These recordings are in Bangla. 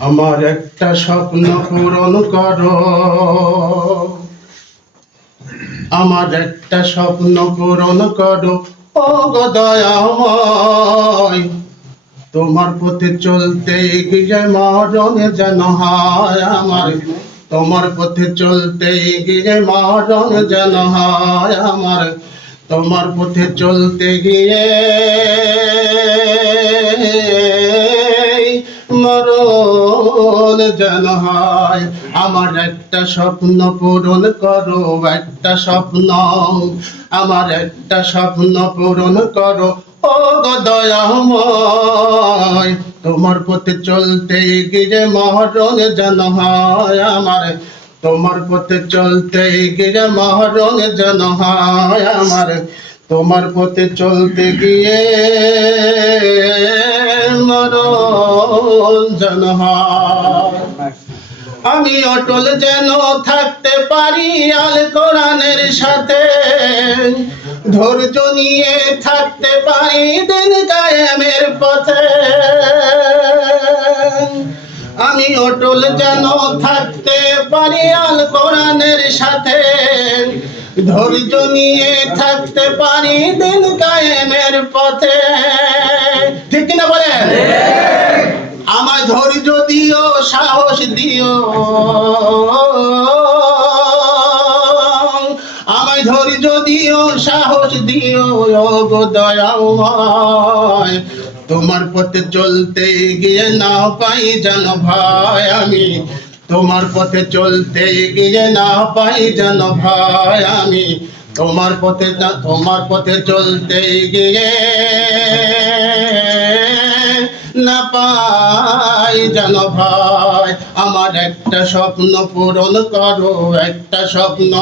আমার একটা স্বপ্ন পূরণ করো। আমার একটা স্বপ্ন পূরণ করো। ও তোমার পথে চলতে গিয়ে মরণ যেন হায় আমার। তোমার পথে চলতে গিয়ে মরণ যেন হায় আমার। তোমার পথে চলতে গিয়ে মরণ যেন হয়। আমার একটা স্বপ্ন পূরণ করো, একটা স্বপ্ন। আমার একটা স্বপ্ন পূরণ করো। ও দয়াময়, তোমার পথে চলতে গিয়ে মরণ যেন হয়। আমার, তোমার পথে চলতে গিয়ে মরণ যেন হয়। আমার তোমার পথে চলতে গিয়ে হয় আমি অটল যেন থাকতে পারি আল কোরআনের সাথে। ধৈর্য নিয়ে থাকতে পারি দিন কায়েমের পথে। আমি অটল যেন থাকতে পারি আল কোরআনের সাথে। ধৈর্য নিয়ে থাকতে পারি দিন কায়েমের পথে। ঠিক কিনা বলেন? আমায় ধৈর্য দিও, সাহস দিও। আমায় ধৈর্য দিও, সাহস দিও গো দয়াময়। তোমার পথে চলতে গিয়ে না পাই যেন ভাই আমি। তোমার পথে চলতে গিয়ে না পাই যেন ভাই আমি। তোমার পথে তোমার পথে চলতে গিয়ে না পাই যেন ভাই আমার একটা স্বপ্ন পূরণ করো, একটা স্বপ্ন।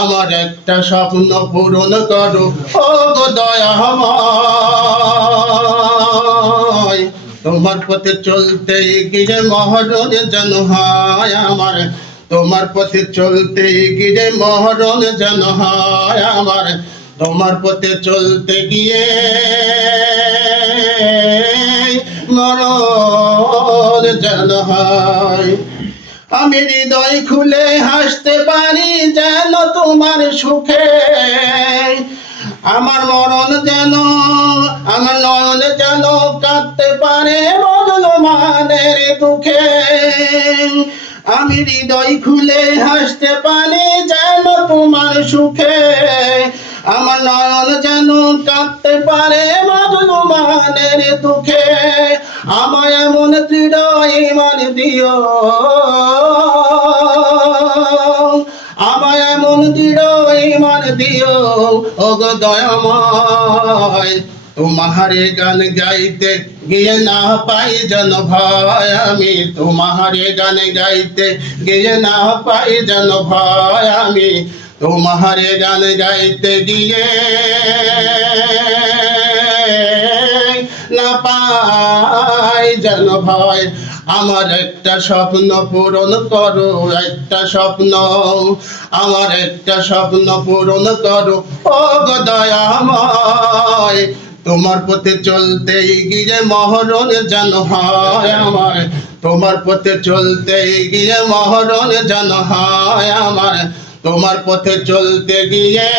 আমার একটা স্বপ্ন পূরণ করো। ও গো দয়াময়। তোমার পথে চলতে গিয়ে মহরণ যেন হয় আমার। তোমার পথে চলতে গিয়ে মহরণ যেন হয় আমার। তোমার পথে চলতে গিয়ে মরণ যেন হয় আমি হৃদয় খুলে হাসতে পারি যেন তোমার সুখে। আমার মরণ যেন কাঁদতে পারে মানের দুঃখে আমি হৃদয় খুলে হাসতে পারি যেন তোমার সুখে। আমার নয়ন যেন কাঁদতে পারে মানের দুঃখে আমায় এমন দৃঢ় ইমান দিও আমায় এমন দৃঢ় ইমান দিও ও গো দয়াময়। তোমাহারে গান গাইতে গিয়ে না পাই যেন ভয়। আমি তোমাহারে গান গাইতে গিয়ে না পাই যেন ভয়। আমি তোমাহারে গান গাইতে গিয়ে না পাই যেন ভয়। আমার একটা স্বপ্ন পূরণ করো, একটা স্বপ্ন। আমার একটা স্বপ্ন পূরণ করো। ও দয়াময়, তোমার পথে চলতে গিয়ে মহরণ যেন হয় আমার। তোমার পথে চলতে গিয়ে মহরণ যেন হয় আমার। তোমার পথে চলতে গিয়ে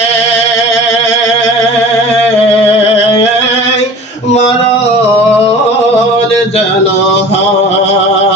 মরণ যেন হয়